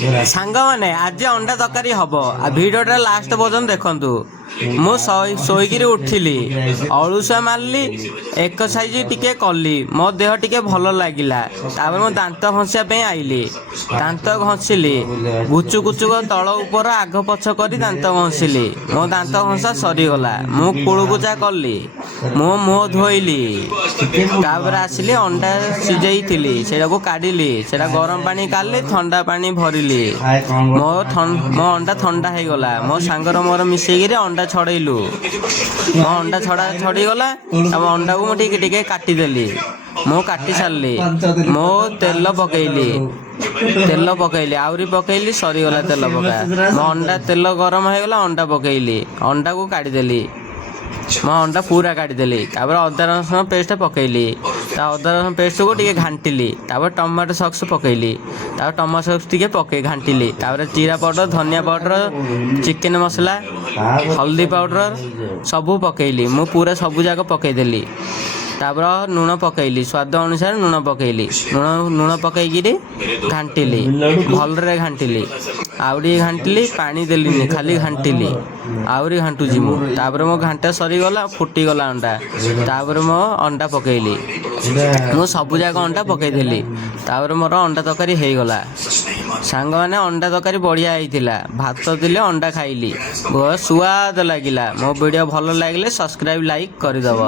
ସାଙ୍ଗମାନେ ଆଜି ଅଣ୍ଡା ତରକାରୀ ହବ। ଆଉ ଭିଡ଼ିଓଟା ଲାଷ୍ଟ ପର୍ଯ୍ୟନ୍ତ ଦେଖନ୍ତୁ। ମୁଁ ଶୋଇକିରି ଉଠିଲି, ଅଳୁସୁଆ ମାରିଲି, ଏକ୍ସରସାଇଜ ଟିକେ କଲି, ମୋ ଦେହ ଟିକେ ଭଲ ଲାଗିଲା। ତାପରେ ମୁଁ ଦାନ୍ତ ଘଷିବା ପାଇଁ ଆଇଲି, ଦାନ୍ତ ଘଷିଲି, ଗୁଚୁ ଗୁଚୁକ ତଳ ଉପର ଆଗ ପଛ କରି ଦାନ୍ତ ଘଷିଲି। ମୋ ଦାନ୍ତ ଘଷା ସରିଗଲା। ମୁଁ କୁଳୁକୁଚା କଲି, ମୁଁ ମୁହଁ ଧୋଇଲି, ତାପରେ ଆସିଲି ଅଣ୍ଡା ସିଝେଇଥିଲି ସେଇଟାକୁ କାଢ଼ିଲି, ସେଇଟା ଗରମ ପାଣି କାଢ଼ିଲି, ଥଣ୍ଡା ପାଣି ଭରିଲି। ମୋ ଅଣ୍ଡା ଥଣ୍ଡା ହେଇଗଲା। ମୋ ସାଙ୍ଗର ମୋର ମିଶେଇକିରି ଅଣ୍ଡା ଛଡ଼େଇଲୁ। ମୋ ଅଣ୍ଡା ଛଡ଼ିଗଲା। ଆଉ ଅଣ୍ଡାକୁ ମୁଁ ଟିକେ ଟିକେ କାଟିଦେଲି। ମୁଁ କାଟି ସାରିଲି। ମୁଁ ତେଲ ପକେଇଲି, ଆହୁରି ପକେଇଲି, ସରିଗଲା ତେଲ ପକା। ମୋ ଅଣ୍ଡା ତେଲ ଗରମ ହେଇଗଲା, ଅଣ୍ଡା ପକେଇଲି, ଅଣ୍ଡାକୁ କାଢ଼ିଦେଲି। ମୋ ଅଣ୍ଡା ପୁରା କାଢ଼ିଦେଲି। ତାପରେ ଅଦା ରସୁଣ ପେଷ୍ଟ ପକେଇଲି। ତା ଅଦା ରସୁଣ ପେଷ୍ଟକୁ ଟିକେ ଘାଣ୍ଟିଲି। ତାପରେ ଟମାଟୋ ସକ୍ସ ପକେଇଲି। ତାପରେ ଟମାଟୋ ସକ୍ସ ଟିକେ ପକେଇ ଘାଣ୍ଟିଲି। ତାପରେ ଜିରା ପାଉଡ଼ର, ଧନିଆ ପାଉଡ଼ର, ଚିକେନ ମସଲା, ହଳଦୀ ପାଉଡ଼ର ସବୁ ପକେଇଲି। ମୁଁ ପୁରା ସବୁ ଯାକ ପକେଇଦେଲି। ତାପରେ ଲୁଣ ପକେଇଲି, ସ୍ୱାଦ ଅନୁସାରେ ଲୁଣ ପକେଇଲି। ଲୁଣ ପକେଇକିରି ଘାଣ୍ଟିଲି, ଭଲରେ ଘାଣ୍ଟିଲି। ଆଉ ଟିକେ ଘାଣ୍ଟିଲି, ପାଣି ଦେଲିନି, ଖାଲି ଘାଣ୍ଟିଲି। ଆହୁରି ଘାଣ୍ଟୁଛି ମୁଁ। ତାପରେ ମୋ ଘାଣ୍ଟା ସରିଗଲା, ଫୁଟିଗଲା ଅଣ୍ଡା। ତାପରେ ମୋ ଅଣ୍ଡା ପକେଇଲି। ମୁଁ ସବୁ ଯାକ ଅଣ୍ଡା ପକେଇଦେଲି। ତାପରେ ମୋର ଅଣ୍ଡା ତରକାରୀ ହେଇଗଲା। ସାଙ୍ଗମାନେ ଅଣ୍ଡା ତରକାରୀ ବଢ଼ିଆ ହେଇଥିଲା। ଭାତ ଥିଲେ ଅଣ୍ଡା ଖାଇଲି, ସୁଆଦ ଲାଗିଲା। ମୋ ଭିଡ଼ିଓ ଭଲ ଲାଗିଲେ ସବସ୍କ୍ରାଇବ୍, ଲାଇକ୍ କରିଦେବ।